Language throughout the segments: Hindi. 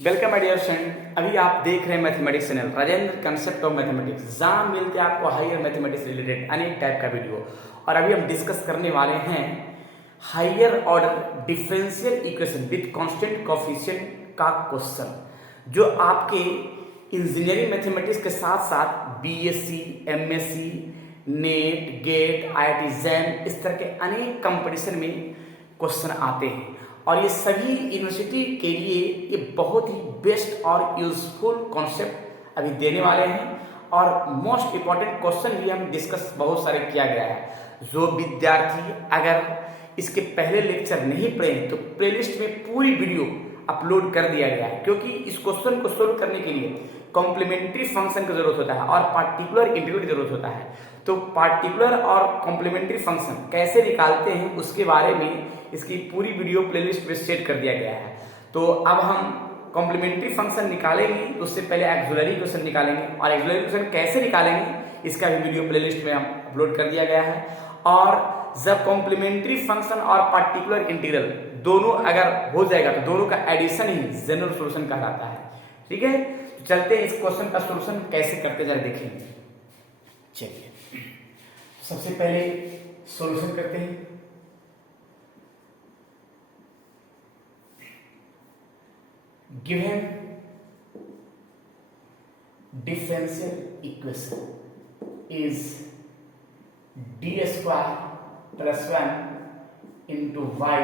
Welcome my dear friend. अभी आप देख रहे हैं mathematics channel Rajendra concept of mathematics, जहाँ मिलते हैं आपको हायर मैथमेटिक्स रिलेटेड अनेक टाइप का वीडियो। और अभी हम डिस्कस करने वाले हैं higher order differential equation with constant coefficient का क्वेश्चन, जो आपके इंजीनियरिंग मैथमेटिक्स के साथ साथ BSc, MSc, NET, GATE, IIT JAM, इस तरह के अनेक कंपटीशन में क्वेश्चन आते हैं। और ये सभी यूनिवर्सिटी के लिए ये बहुत ही बेस्ट और यूजफुल कॉन्सेप्ट अभी देने वाले हैं। और मोस्ट इंपॉर्टेंट क्वेश्चन भी हम डिस्कस बहुत सारे किया गया है। जो विद्यार्थी अगर इसके पहले लेक्चर नहीं पढ़े तो प्लेलिस्ट में पूरी वीडियो अपलोड कर दिया गया है, क्योंकि इस क्वेश्चन को सोल्व करने के लिए कॉम्प्लीमेंट्री फंक्शन की जरूरत होता है और पार्टिकुलर इंटीग्रल की जरूरत होता है। तो पार्टिकुलर और कॉम्प्लीमेंट्री फंक्शन कैसे निकालते हैं उसके बारे में इसकी पूरी वीडियो प्लेलिस्ट में सेट कर दिया गया है। तो अब हम कॉम्प्लीमेंट्री फंक्शन निकालेंगे, उससे पहले एक्सिलरी क्वेश्चन निकालेंगे, और एक्सिलरी क्वेश्चन कैसे निकालेंगे इसका भी वीडियो प्लेलिस्ट में हम अपलोड कर दिया गया है। और जब कॉम्प्लीमेंट्री फंक्शन और पार्टिकुलर इंटीग्रल दोनों अगर हो जाएगा तो दोनों का एडिशन ही जनरल सॉल्यूशन कहलाता है। ठीक है, तो चलते हैं इस क्वेश्चन का सॉल्यूशन कैसे करते जरा देखेंगे। चलिए सबसे पहले सॉल्यूशन करते हैं। Given differential equation is D square plus 1 into y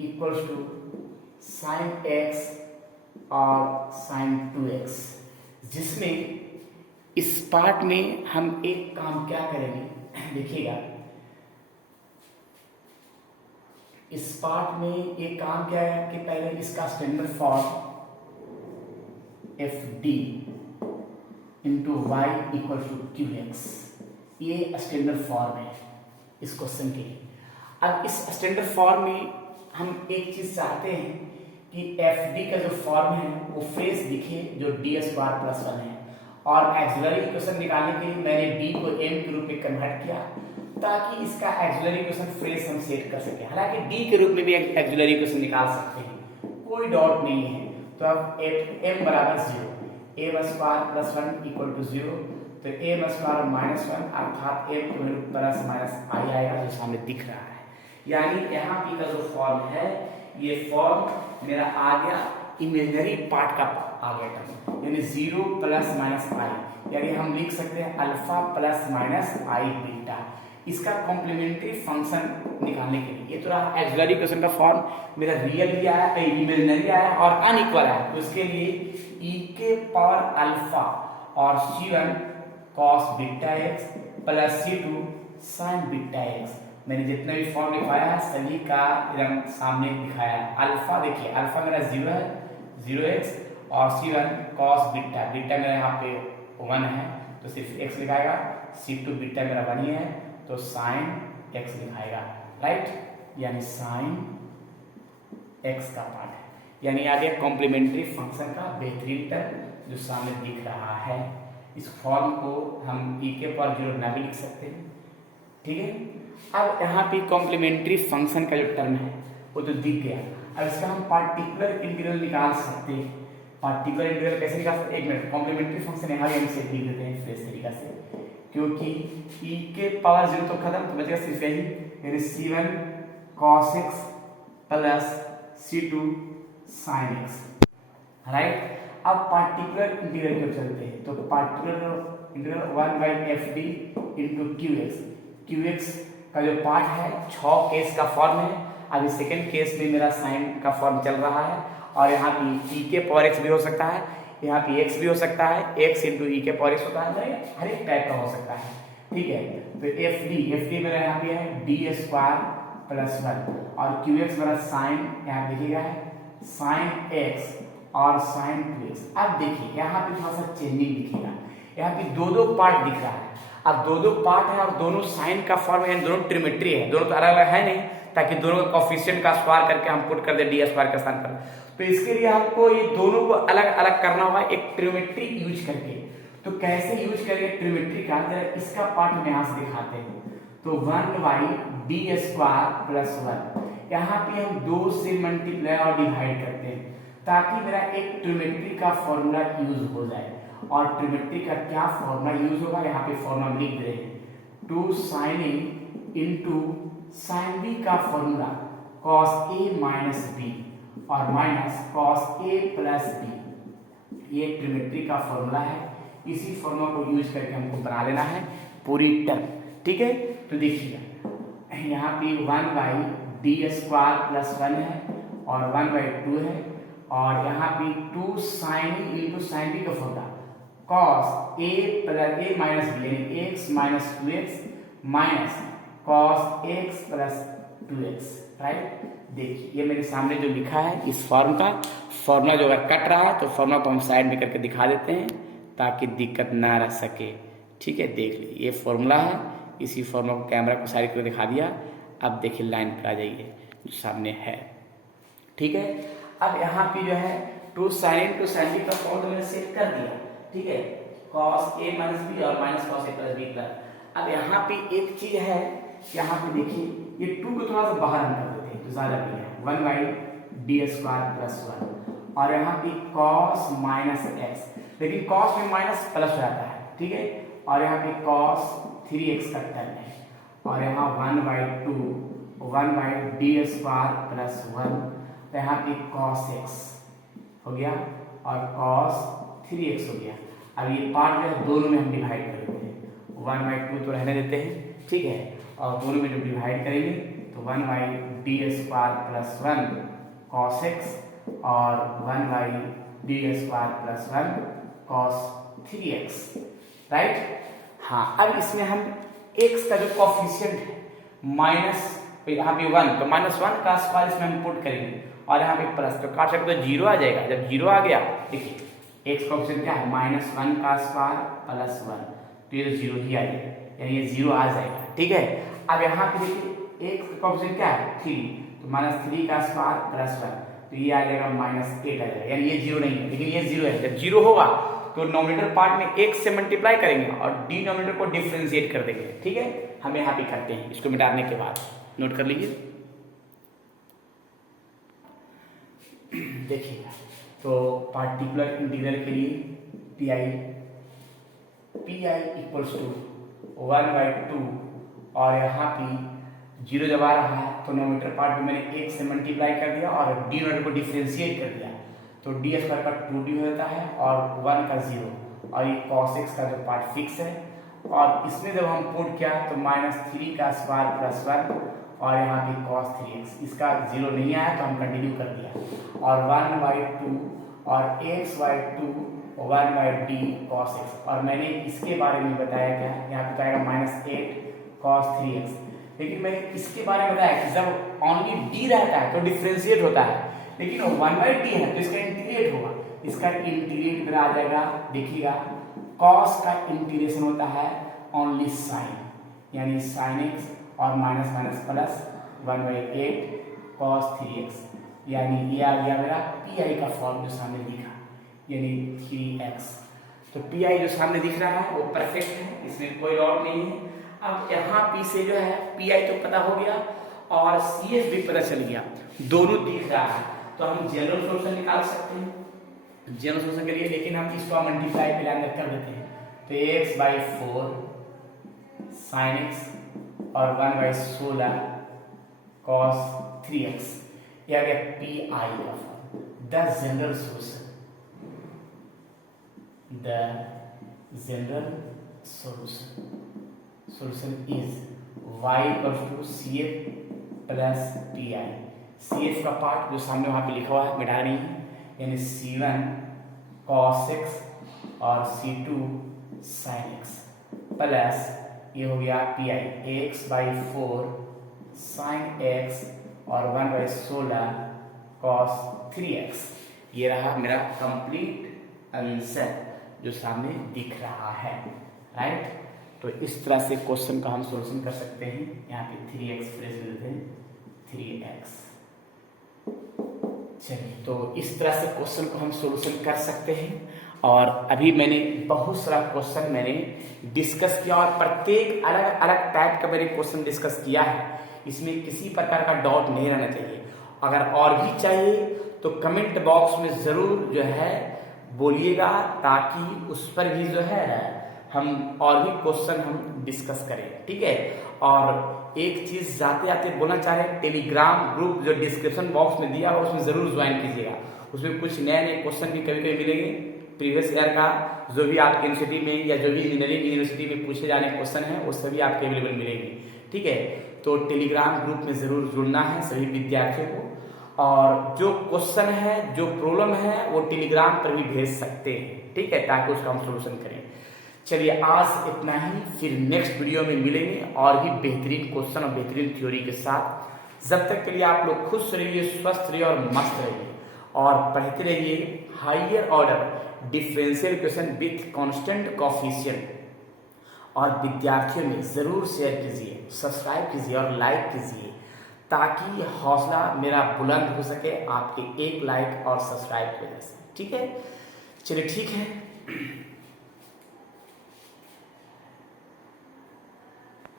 equals to sine x और साइन 2x, जिसमें इस पार्ट में हम एक काम क्या करेंगे देखिएगा। इस पार्ट में एक काम क्या है कि पहले इसका standard form f D into y equal to Q x, ये स्टैंडर्ड फॉर्म है इस क्वेश्चन के लिए। अब इस स्टैंडर्ड फॉर्म में हम एक चीज चाहते हैं कि एफ डी का जो फॉर्म है वो फ्रेश दिखे, जो डी स्क्वायर प्लस 1 है। और एक्सिलरी इक्वेशन निकालने के लिए मैंने डी को एम के रूप में कन्वर्ट किया ताकि इसका एक्सिलरी इक्वेशन फ्रेश हम सेट कर सके। हालांकि डी के रूप में भी एक्सिलरी इक्वेशन निकाल सकते हैं, कोई डाउट नहीं है। तो अब एम बराबर 0, m square plus 1 equal to 0, तो एम स्क्वायर माइनस 1 अर्थात एम को प्लस माइनस आई आएगा, जो सामने दिख रहा है। यानी यहाँ पी का जो फॉर्म है ये फॉर्म मेरा आ गया इमेजिनरी पार्ट का आ गया टर्म, यानी 0 प्लस माइनस आई, यानी हम लिख सकते हैं अल्फा प्लस माइनस आई बीटा। इसका कॉम्प्लीमेंट्री फंक्शन निकालने के लिए ये तो रहा एक्सिलरी इक्वेशन का फॉर्म, मेरा रियल भी आया, इमेजिनरी आया और अनइक्वल आया। तो उसके लिए ई के पावर अल्फा और c1 cos beta x plus c2 sin beta x। मैंने जितने भी फॉर्म लिखवाया है सभी का एकदम सामने दिखाया है। अल्फा देखिए, अल्फा मेरा 0 है, 0x, और c1 cos बीटा, बीटा मेरा यहाँ पे 1 है तो सिर्फ x लिखाएगा, c2 बीटा मेरा 1 ही है तो sin x लिखाएगा, राइट। यानी sin x का पार्ट है, यानी आ गया कॉम्प्लीमेंट्री फंक्शन का बेहतरीन टर्म जो सामने दिख रहा है। इस फॉर्म को हम e के पावर 0 ना भी लिख सकते हैं, ठीक है। अब यहाँ पे कॉम्प्लीमेंट्री फंक्शन का जो टर्म है वो तो दिख गया। अब इसका हम पार्टिकुलर इंटीग्रल निकाल सकते हैं। पार्टिकुलर इंटीग्रल कैसे निकाल सकते हैं, एक मिनट, कॉम्प्लीमेंट्री फंक्शन यहाँ भी हम से लिख देते हैं फ्रेश तरीका से, क्योंकि e के पावर 0 तो खत्म, तो बचेगा सिर्फ यही, यानी c1 cos x plus c2 sin x, right. अब पार्टिकुलर इंटीग्रल की ओर चलते हैं। तो particular integral 1/fd into qx का जो पार्ट है 6 केस का फॉर्म है। अभी सेकेंड केस में मेरा साइन का फॉर्म चल रहा है, और यहाँ पे e के पावर x भी हो सकता है, यहाँ पे x भी हो सकता है, x इंटू ई के पावर x होता है, हर एक टाइप का हो सकता है, ठीक है। तो एफ डी मेरा यहाँ पे है डी स्क्वायर प्लस 1, और क्यू एक्स मेरा साइन यहाँ देखिएगा है साइन x और साइन 2x। अब देखिए यहाँ पे थोड़ा सा चेंजिंग दिखेगा, यहाँ पे दो पार्ट दिख रहा है। अब दो पार्ट है और दोनों साइन का फॉर्म है, दोनों ट्रिमेट्री है, दोनों तो अलग अलग है नहीं, ताकि दोनों का कोफिशिएंट का स्क्वायर करके हम पुट कर दे डी स्क्वायर के स्थान पर। तो इसके लिए हमको ये दोनों को अलग अलग करना होगा एक ट्रिमेट्री यूज करके। तो कैसे यूज करेंगे ट्रिमेट्री का, जरा इसका पार्ट हम यहाँ से दिखाते हैं। तो 1/d² + 1, यहाँ पे हम 2 से मल्टीप्लाई और डिवाइड करते हैं ताकि मेरा एक ट्रिमेट्री का फॉर्मूला यूज हो जाए। और ट्रिमेट्री का क्या फॉर्मूला यूज होगा, यहाँ पे फॉर्मूला लिख दे रहे हैं, 2 sin A into sine B का formula cos A minus B और minus cos A plus B. ये ट्रिमेट्री का फॉर्मूला है, इसी फॉर्मूला को यूज करके हमको बना लेना है पूरी टर्म। ठीक है, तो देखिए यहाँ पे 1/d² प्लस 1 है और 1/2 है, और यहाँ पे 2 sin इंटू साइन बी का formula cos A plus A minus B यानी x minus 2x minus cos x plus 2x, right. देखिए ये मेरे सामने जो लिखा है इस फॉर्म का फॉर्मूला जो अगर कट रहा है तो फॉर्मूला को हम साइड में करके दिखा देते हैं ताकि दिक्कत ना रह सके। ठीक है, देख लीजिए ये फॉर्मूला है, इसी फॉर्मूला को कैमरा को साइड करके दिखा दिया। अब देखिए लाइन पर आ जाइए जो सामने है। ठीक है, अब यहाँ पे जो है 2 sin टू साइन बी का फॉर्मूला मैंने सेट कर दिया। ठीक है, cos A माइनस बी और minus cos A plus B plus. अब यहाँ पे एक चीज है, यहाँ पे देखिए ये 2 को थोड़ा सा बाहर हम कर देते हैं तो ज्यादा भी है, 1/d² प्लस 1 और यहाँ पे cos माइनस x, लेकिन cos में माइनस प्लस हो जाता है। ठीक है, और यहाँ पे cos 3x का टर्म है और यहाँ 1/2 प्लस 1, तो यहाँ पे cos x हो गया और cos 3x हो गया। अब ये पार्ट जो है दोनों में हम डिवाइड कर देते हैं, 1/2 तो रहने देते हैं। ठीक है, और दोनों में जब डिवाइड करेंगे तो 1/d² प्लस 1 cos x और 1/d² plus 1 cos 3x, right. हाँ, अब इसमें हम x का जो कोफिशिएंट है माइनस, यहाँ पे 1 तो -1 का स्क्वायर इसमें हम पुट करेंगे और यहाँ पे प्लस, तो काट सकते तो 0 आ जाएगा। जब 0 आ गया, देखिए x का ऑप्शन क्या है, -1 का स्क्वायर प्लस 1, तो ये तो 0 ही आ जाएगा, यानी ये 0 आ जाएगा। ठीक है, अब यहाँ पे देखिए x का ऑप्शन क्या है 3, तो -3 का स्क्वायर प्लस 1, तो ये आ जाएगा -8 आ जाएगा, यानी ये 0 नहीं है, लेकिन ये 0 है। जब 0 होगा तो नॉमिनेटर पार्ट में x से मल्टीप्लाई करेंगे और डिनोमिनेटर को डिफरेंशिएट कर देंगे। ठीक है, हम यहाँ पे करते हैं इसको मिटाने के बाद, नोट कर लीजिए। देखिए तो पार्टिकुलर इंटीग्रल के लिए pi इक्वल्स टू 1/2 और यहाँ पे 0 जब आ रहा है तो नोमिनेटर पार्ट में मैंने 1 से मल्टीप्लाई कर दिया और डिनोमिनेटर को डिफरेंशिएट कर दिया, तो d² का 2d हो जाता है और 1 का 0, और ये cos x का जो पार्ट फिक्स है, और इसमें जब हम पुट किया तो -3 का स्क्वायर प्लस 1 और यहाँ पे cos 3x, इसका 0 नहीं आया तो हम कंटिन्यू कर दिया, और 1/2 और x/2 1/d cos x, और मैंने इसके बारे में बताया क्या, यहाँ पे बताएगा -8 cos 3x, लेकिन मैंने इसके बारे में बताया कि जब ओनली d रहता है तो डिफरेंशिएट होता है, लेकिन 1/d है तो इसका इंटीग्रेट होगा, इसका इंटीग्रेट मेरा आ जाएगा, देखिएगा cos का इंटीग्रेशन होता है ओनली sin, यानी sin x और माइनस प्लस 1/8 cos 3x, यानी ये आ गया मेरा pi का फॉर्म जो सामने दिखा, यानी 3x। तो pi जो सामने दिख रहा है वो परफेक्ट है, इसमें कोई डाउट नहीं है। अब यहाँ p से जो है pi तो पता हो गया और cs भी पता चल गया, दोनों दिख रहा है, तो हम जनरल सोल्यूशन निकाल सकते हैं जनरल सोल्यूशन के लिए, लेकिन हम इसको मल्टीप्लाई पे अंदर कर देते हैं, तो x/4 sin x और 1/16 cos 3x, ये आ गया pi का form, the general solution, the general solution is y equals to cf plus pi। cf का पार्ट जो सामने वहां पे लिखा हुआ है मिटा नहीं है, यानी c1 cos x और c2 sin x प्लस ये हो गया pi x/4 sin x और 1/16 cos 3x। ये रहा मेरा कंप्लीट आंसर जो सामने दिख रहा है, राइट। तो इस तरह से क्वेश्चन का हम सॉल्यूशन कर सकते हैं। यहाँ पे 3x फ्रेश देते हैं, 3x। चलिए, तो इस तरह से क्वेश्चन को हम सॉल्यूशन कर सकते हैं। और अभी मैंने बहुत सारा क्वेश्चन मैंने डिस्कस किया और प्रत्येक अलग अलग टाइप का मैंने क्वेश्चन डिस्कस किया है, इसमें किसी प्रकार का डाउट नहीं रहना चाहिए। अगर और भी चाहिए तो कमेंट बॉक्स में ज़रूर जो है बोलिएगा, ताकि उस पर भी जो है हम और भी क्वेश्चन हम डिस्कस करें, ठीक है। और एक चीज़ जाते जाते बोलना चाह रहे हैं, टेलीग्राम ग्रुप जो डिस्क्रिप्शन बॉक्स में दिया हो उसमें ज़रूर ज्वाइन कीजिएगा। उसमें कुछ नए नए क्वेश्चन भी कभी कभी मिलेंगे प्रीवियस ईयर का, जो भी आपके यूनिवर्सिटी में या जो भी इंजीनियरिंग यूनिवर्सिटी में पूछे जाने क्वेश्चन हैं वो सभी आपके अवेलेबल मिलेंगे, ठीक है। तो टेलीग्राम ग्रुप में ज़रूर जुड़ना है सभी विद्यार्थियों को, और जो क्वेश्चन है, जो प्रॉब्लम है, वो टेलीग्राम पर भी भेज सकते हैं, ठीक है, ताकि उसका हम सोल्यूशन करें। चलिए आज इतना ही, फिर नेक्स्ट वीडियो में मिलेंगे और भी बेहतरीन क्वेश्चन और बेहतरीन थ्योरी के साथ। जब तक के लिए आप लोग खुश रहिए, स्वस्थ रहिए और मस्त रहिए, और पढ़ते रहिए higher order differential equation with constant coefficient. और विद्यार्थियों में ज़रूर शेयर कीजिए, सब्सक्राइब कीजिए और लाइक कीजिए, ताकि हौसला मेरा बुलंद हो सके आपके एक लाइक और सब्सक्राइब की वजह से, ठीक है। चलिए ठीक है।